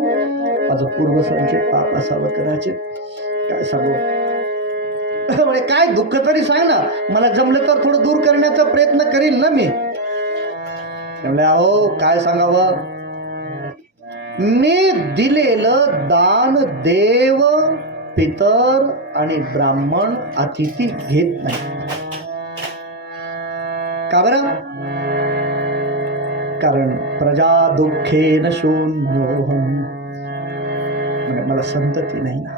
माझं पूर्वसंचित पाप असावं कदाचित. काय सांगू म्हणजे काय दुःख तरी सांग ना, मला जमलं तर थोडं दूर करण्याचा प्रयत्न करील ना मी. त्यामुळे अहो काय सांगावं, मी दिलेलं दान देव पितर आणि ब्राह्मण अतिथी घेत नाही. का बरं? कारण प्रजा दुःखेन शून्योहम, म्हणजे मला संतती नाही ना.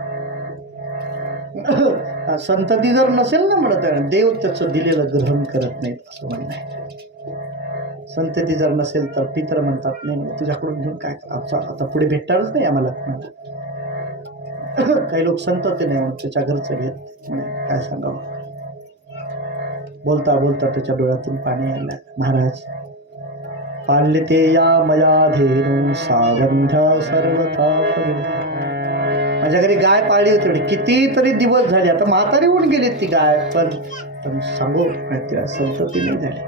संतती जर नसेल ना म्हणत आहे, देव त्याचं दिलेलं ग्रहण करत नाहीत असं म्हणणं आहे. संतती जर नसेल तर पितर म्हणतात नाही तुझ्याकडून घेऊन काय करा, आता पुढे भेटणारच नाही आम्हाला. काही लोक संतती नाही म्हणून त्याच्या घरचं घेत. म्हणे काय सांगावं. बोलता बोलता त्याच्या डोळ्यातून पाणी यायला. महाराज पाळले ते या मया धेनू सावंध्या सर्वथा. माझ्या घरी गाय पाळली होती, कितीतरी दिवस झाले, आता म्हातारी होऊन गेली ती गाय, पण सांगू तिला संतती नाही झाली.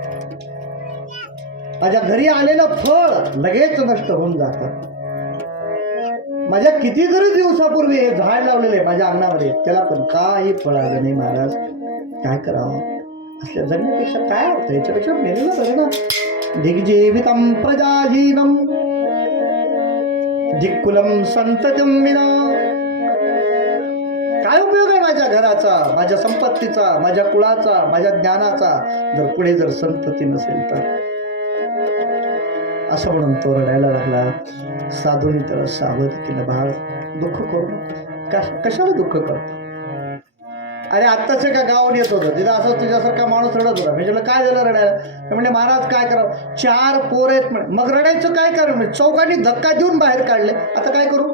माझ्या घरी आलेलं फळ लगेच नष्ट होऊन जातं. माझ्या कितीतरी दिवसापूर्वी हे झाड लावलेले माझ्या अंगणामध्ये, त्याला पण काही फळ आलं नाही. महाराज काय करावं, असल्या जगण्यापेक्षा काय अर्थ, याच्यापेक्षा मेलेलं बरं ना. दिग्जीवितम प्रजाहीनम दिक्कुलम संततिम विना. काय उपयोग आहे माझ्या घराचा, माझ्या संपत्तीचा, माझ्या कुळाचा, माझ्या ज्ञानाचा, जर पुढे जर संतती नसेल तर. असं म्हणून तो रडायला लागला. साधूने त्याला सावध केलं, बाळ दुःख करू नको. कशाला दुःख करतो? अरे आत्ताच का गावात येत होतं तिथं असं तुझ्यासारखा माणूस रडत होता. मी म्हटलं काय झालं रडायला? म्हणजे महाराज काय करावं, 4 पोर आहेत म्हणे. मग रडायचं काय कारण, म्हणजे चौघांनी धक्का देऊन बाहेर काढले, आता काय करू?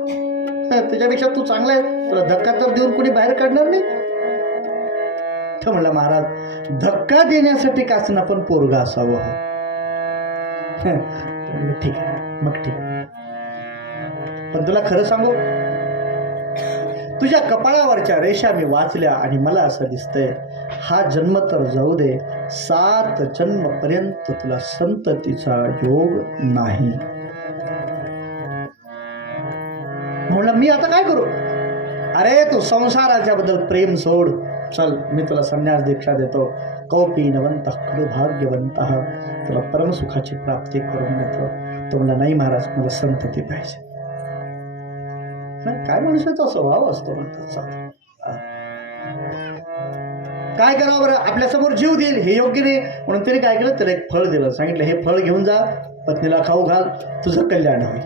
त्याच्यापेक्षा तू चांगला आहे, तुला धक्का तर देऊन कोणी बाहेर काढणार नाही. तर म्हणलं महाराज धक्का देण्यासाठी काचना पण पोरगा असावं हो. म्हणलं ठीक आहे, मग ठीक आहे. पण तुला खरं सांगू, तुझ्या कपाळावरच्या रेषा मी वाचल्या आणि मला असं दिसतंय हा जन्म तर जाऊ दे, 7 जन्मपर्यंत तुला संततीचा योग नाही. म्हणलं मी आता काय करू? अरे तू संसाराच्या बद्दल प्रेम सोड, चल मी तुला संन्यास दीक्षा देतो. कौपीनवंत खलु भाग्यवंत, तुला परमसुखाची प्राप्ती करून देतो. तो म्हणला नाही महाराज, मला संतती पाहिजे. काय मनुष्याचा स्वभाव असतो म्हणतात. काय करावं बरं, आपल्या समोर जीव देईल हे योग्य नाही म्हणून त्याने काय केलं, त्याला एक फळ दिलं. सांगितलं हे फळ घेऊन जा, पत्नीला खाऊ घाल, तुझं कल्याण होईल.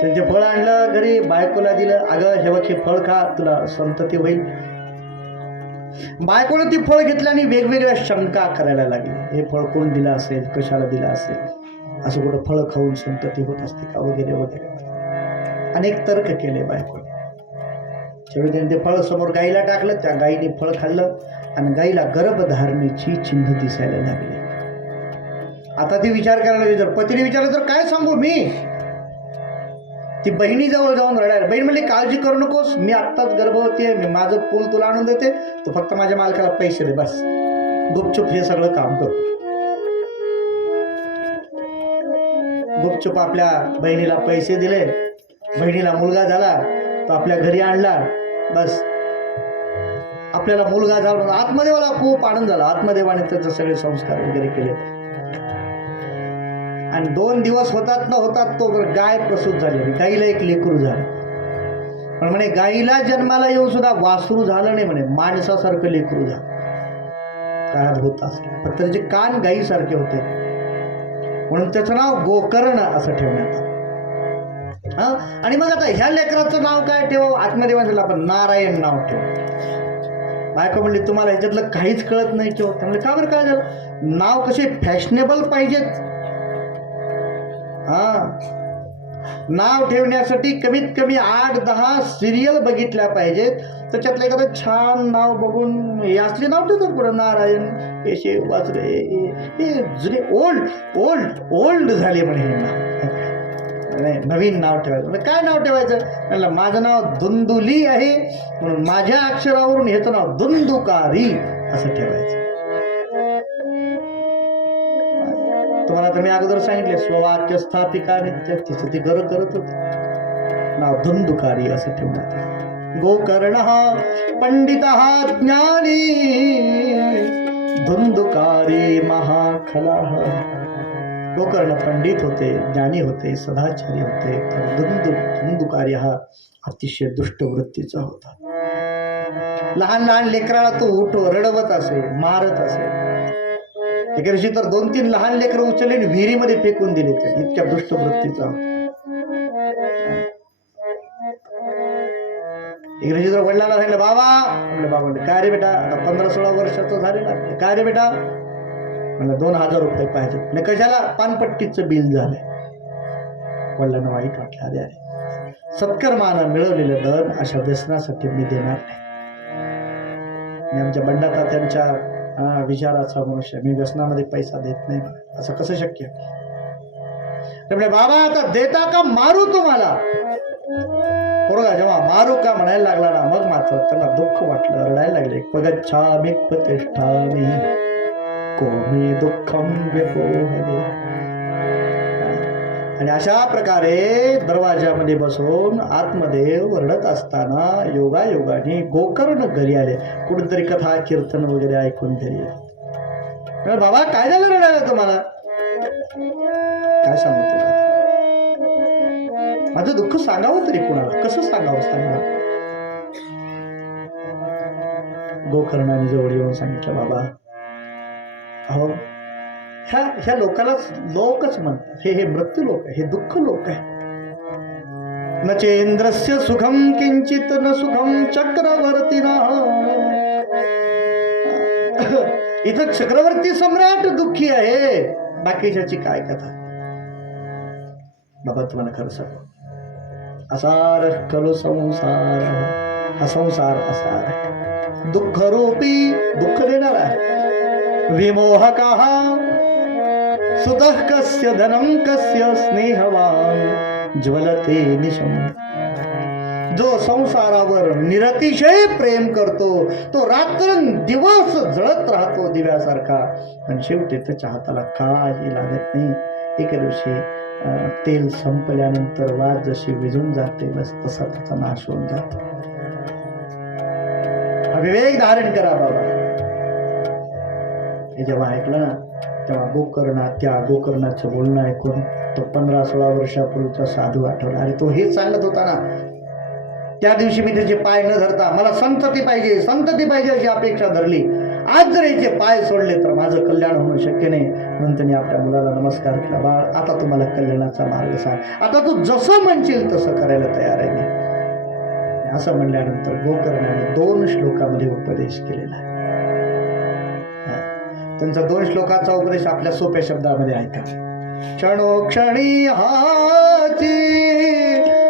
त्यांचे फळ आणलं घरी, बायकोला दिलं. अगं हे बघ हे फळ खा, तुला संतती होईल. बायकोनं ती फळ घेतली आणि वेगवेगळ्या शंका करायला लागली. हे फळ कोण दिलं असेल, कशाला दिलं असेल, असं कुठं फळ खाऊन संतती होत असते का, वगैरे वगैरे अनेक तर्क केले बायकोने. शेवटी त्यांनी ते फळ समोर गाईला टाकलं. त्या गाईने फळ खाल्लं आणि गाईला गर्भधारणेची चिन्ह दिसायला लागली. आता ती विचार करायला लागली, जर पतीने विचारलं तर काय सांगू मी. ती बहिणीजवळ जाऊन रडायला. बहीण म्हणली काळजी करू नकोस, मी आत्ताच गर्भवती आहे, मी माझं पूल तुला आणून देते, तू फक्त माझ्या मालकाला पैसे दे, बस गुपचूप हे सगळं काम कर. गुपचूप आपल्या बहिणीला पैसे दिले. बहिणीला मुलगा झाला, तो आपल्या घरी आणला. बस आपल्याला मुलगा झाला, आत्मदेवाला खूप आनंद झाला. आत्मदेवाने त्याचे सगळे संस्कार वगैरे केले आणि 2 दिवस होतात न होतात तो गाय प्रसूत झाली. गाईला एक लेकरू झालं. पण म्हणे गाईला जन्माला येऊन सुद्धा वासरू झालं नाही म्हणे, माणसासारखं लेकरू झालं. काळात होत असलं, फक्त त्याचे कान गाईसारखे होते म्हणून त्याचं नाव गोकर्ण असं ठेवण्यात आलं. आणि मग आता ह्या लेकराचं नाव काय ठेवू? आत्मदेवाचं आपण नारायण नाव ठेवू. बायको म्हणली तुम्हाला ह्याच्यातलं काहीच कळत नाही ठेव. त्यामुळे का बरं काय झालं, नाव कसे फॅशनेबल पाहिजेत. नाव ठेवण्यासाठी कमीत कमी 8-10 सिरियल बघितल्या पाहिजेत. त्याच्यातलं एखादं छान नाव बघून हे असले नाव ठेवतात पुढं, नारायण, हे वाचले, हे जुने ओल्ड झाले म्हणे हे नाव. नवीन नाव ठेवायचं. काय नाव ठेवायचं? म्हणलं माझं नाव धुंदुली आहे म्हणून माझ्या अक्षरावरून ह्याचं नाव धुंदुकारी असं ठेवायचं. तुम्हाला तर मी अगोदर सांगितले स्ववाक्य स्थापिका नित्य, तिचं ती घर करत होत. नाव धुंदुकारी असं ठेवण्यात. गोकर्ण पंडित ज्ञानी धुंदुकारी महाखला. गोकर्ण पंडित होते, ज्ञानी होते, सदाचारी होते. तर धुंदुकारी हा अतिशय दुष्ट वृत्तीचा होता. लहान लहान लेकराला तो उठो रडवत असे, मारत असे. एके दिवशी तर 2-3 लहान लेकरं उचलले आणि विहिरीमध्ये फेकून दिले. ते इतक्या दुष्ट वृत्तीचा होता. एक दिवशी तर वडिलांना सांगितलं बाबा, म्हणलं बाबा काय रे बेटा, आता 15-16 वर्षाचं झालेला. काय रे बेटा? म्हणलं 2000 रुपये पाहिजे. म्हणजे कशाला? पानपट्टीचं बिल झालंय. वडिलांना वाईट वाटलं. अरे सत्कर्मानं मिळवलेलं धन अशा व्यसनासाठी मी देणार नाही. मी आमच्या बंडाता त्यांच्या विचाराचा मनुष्य, मी व्यसनामध्ये पैसा देत नाही. असं कसं शक्य? म्हणजे बाबा आता देता का मारू तुम्हाला? पोरगा जेव्हा मारू का म्हणायला लागला ना, मग मात्र त्यांना दुःख वाटलं, रडायला लागले. पगच्छामि प्रतिष्ठामि कोमी दुःखम व्यपोहने. आणि अशा प्रकारे दरवाजामध्ये बसून आत्मदेव रडत असताना योगायोगाने गोकर्ण घरी आले. कुठेतरी कथा कीर्तन वगैरे ऐकून घरी. बाबा काय झालं रडायला तुम्हाला? काय सांगू तुला, माझं दुःख सांगावं तरी कुणाला, कसं सांगावं सांगा. गोकर्णाने जवळ येऊन सांगितलं बाबा अहो ह्या लोकांनाच लोकच म्हणतात, हे मृत्यू लोक आहे, हे दुःख लोक आहे. न चेंद्रस्य सुखम किंचित न सुखम चक्रवर्तीना. इथं चक्रवर्ती सम्राट दुःखी आहे, बाकीच्याची काय कथा. बाबा तुम्हाला खरं सांगू, असार खलो संसार हा संसार असा आहे. दुःख रूपी दुःख देणार आहे. विमोहका सुतः कस्य धनं कस्य स्नेहवान ज्वलते निशम. जो संसारावर निरतिशय प्रेम करतो तो रात्रंदिवस जळत राहतो दिव्यासारखा, पण शेवटी त्याच्या हाताला काही लागत नाही. एके दिवशी तेल संपल्यानंतर वात जशी विझून जाते बस तसा त्याचा नाश होऊन जातो. विवेक धारण करा बाबा. हे जेव्हा ऐकलं ना तेव्हा गोकर्णाचं बोलणं ऐकून तो 15-16 वर्षापूर्वीचा साधू आठवला. अरे तो हेच सांगत होता ना, त्या दिवशी मी त्याचे पाय न धरता मला संतती पाहिजे अशी अपेक्षा धरली. आज जर याचे पाय सोडले तर माझं कल्याण होणं शक्य नाही. म्हणून त्यांनी आपल्या मुलाला नमस्कार केला. बाळ, आता तुम्हाला कल्याणाचा मार्ग सांग, आता तू जसं म्हणशील तसं करायला तयार आहे मी. असं म्हणल्यानंतर गोकर्णाने 2 श्लोकामध्ये उपदेश केलेला आहे. त्यांचा 2 श्लोकाचा उपदेश आपल्या सोप्या शब्दामध्ये ऐका. क्षणोक्षणी हाची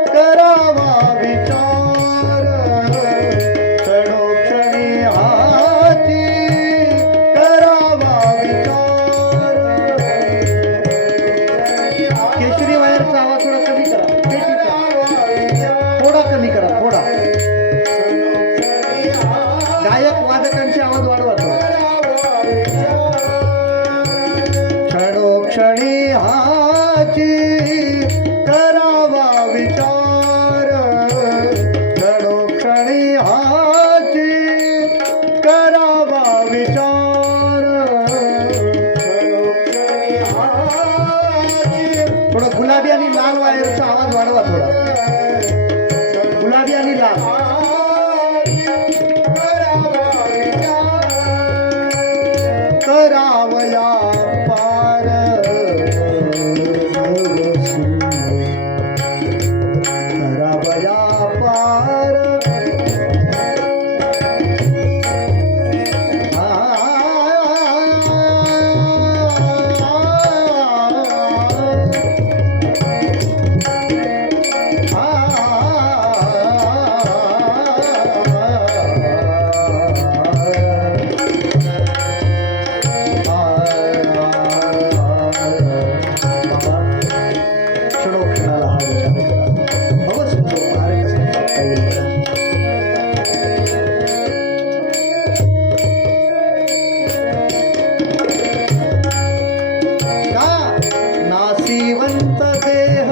करावा विचार, क्षणोक्षणी हाची करावा विचार. केशरी वायरचा आवाज थोडा कमी करा, थोडा कमी करा, थोडा. गायक वादकांचे आवाज वाढवा. क्षणोक्षणी हाची करावा विचार, क्षणोक्षणी हाची करावा विचार. थोडा गुलाबी आणि लाल वायरचा आवाज वाढवा, थोडा गुलाबी आणि लाल. करावया पार करावया पार. नासिवंत देह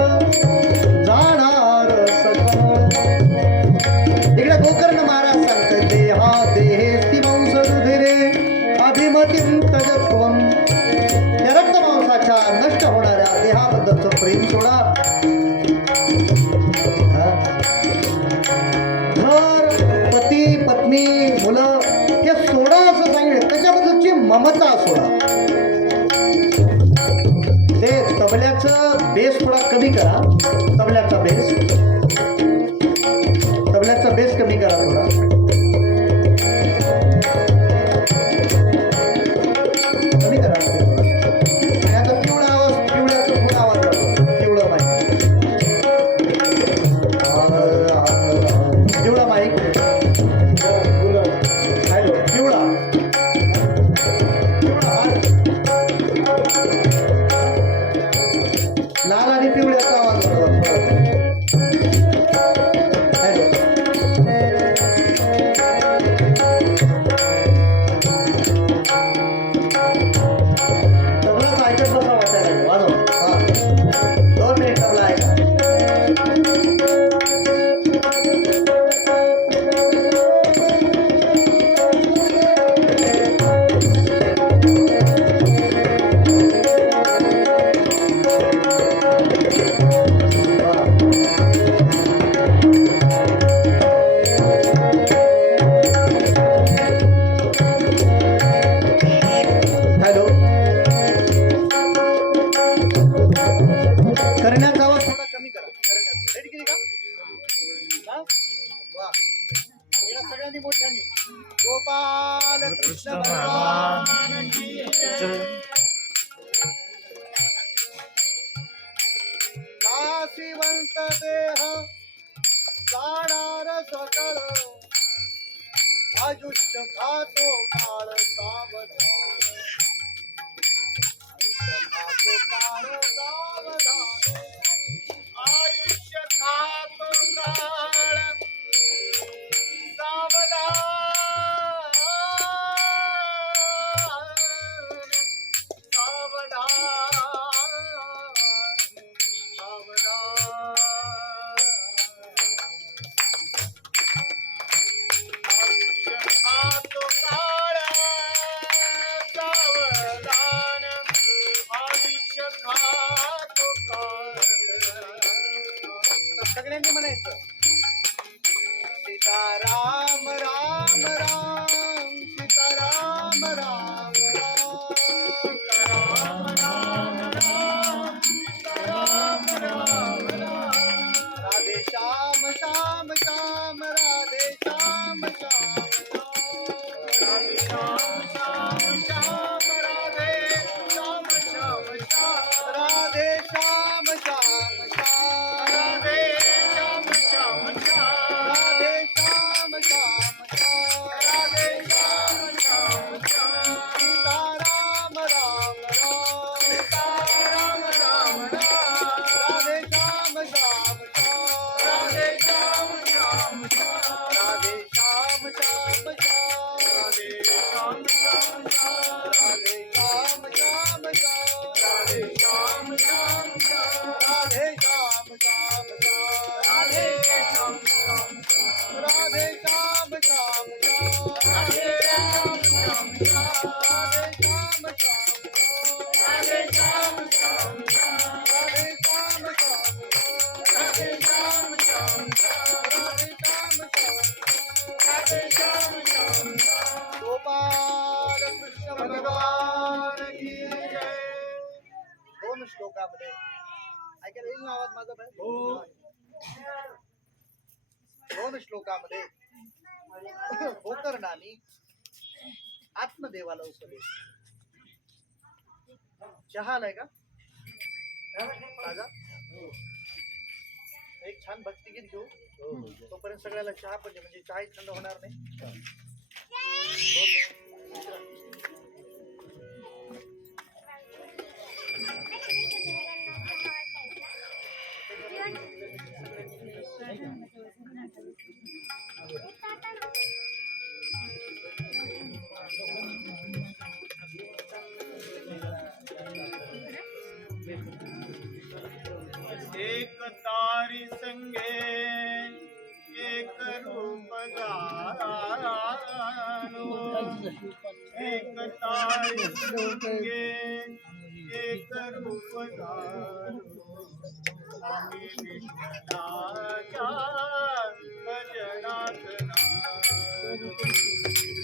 जाणार सकळ. इकडे गोकर्ण महाराज सांगतात, देहा देहेस्ति मांस रुधिरे अभिमतिं तजत्वम. या रक्तमांसाच्या नष्ट होणाऱ्या देहाबद्दलचं प्रेम सोडा. घर, पती, पत्नी, मुलं हे सोडा असं सांगितलं. त्याच्याबद्दलची ममता सोडा. ते तबल्याचं बेस थोडा कमी करा, तबल्याचा बेस कमी करा थोडा. कमी करा थोडा. आणि आता पिवळा आवाज, पिवळ्याचा पुढे आवाज जातो. पिवळं माईक, पिवळा माईक. हॅलो, पिवळा लाल आणि पिवळ्याचा आवाज वाढवा. तबलाच ऐकत बसा वाटायला. वाजव 2 मिनिट तबला ऐका. करण्याचा आवाज थोडा कमी करा. रेडी केली का? वा, सगळ्यांनी मोठ्याने गोपाल कृष्ण भगवान की जय. नासिवंत देह जाणार सकळ. आयुष्य खातो काळ सावधान आयुष्य खातो काळ सावधान आयुष्य खातो काळ सगळ्यांनी म्हणायचं सीताराम राम राम सीताराम राम राम सीताराम राम राम सीताराम राम राम राधे श्याम श्याम श्याम राधे श्याम श्याम राधे श्याम श्याम श्याम राधे श्याम श्याम श्याम राधे श्याम श्याम श्याम राधे श्याम श्याम श्याम राधे श्याम श्याम श्याम राधे श्याम श्याम श्याम सीताराम राम राम सीताराम राम राम राधे श्याम श्याम श्याम राधे श्याम श्याम श्याम राधे श्याम श्याम श्याम राधे श्याम श्याम श्याम राधे श्याम श्याम श्याम राधे श्याम श्याम श्याम राधे श्याम श्याम श्याम राधे श्याम श्याम श्याम राधे श्याम श्याम श्याम राधे श्याम श्याम श्याम राधे श्याम श्याम श्याम राधे श्याम श्याम श्याम राधे श्याम श्याम श्याम राधे श्याम श्याम श्याम राधे श्याम श्याम राधे श्याम श्याम श्याम गोपाल कृष्ण भगवान की जय. दोन श्लोकामध्ये ऐकायला येईल ना आवाज माझा बाहेर? दोन श्लोकामध्ये गोकर्णाने आत्मदेवाला उपदेश. चहा आलाय का ताजा? एक छान भक्तिगीत घेऊ, तोपर्यंत सगळ्याला चहा पण म्हणजे चहा थंड होणार नाही. एक तारी संगे एक रूप गानो एक तारी संगे एक रूप गानो आम्ही विठ्ठलाच्या भजनात नाचू.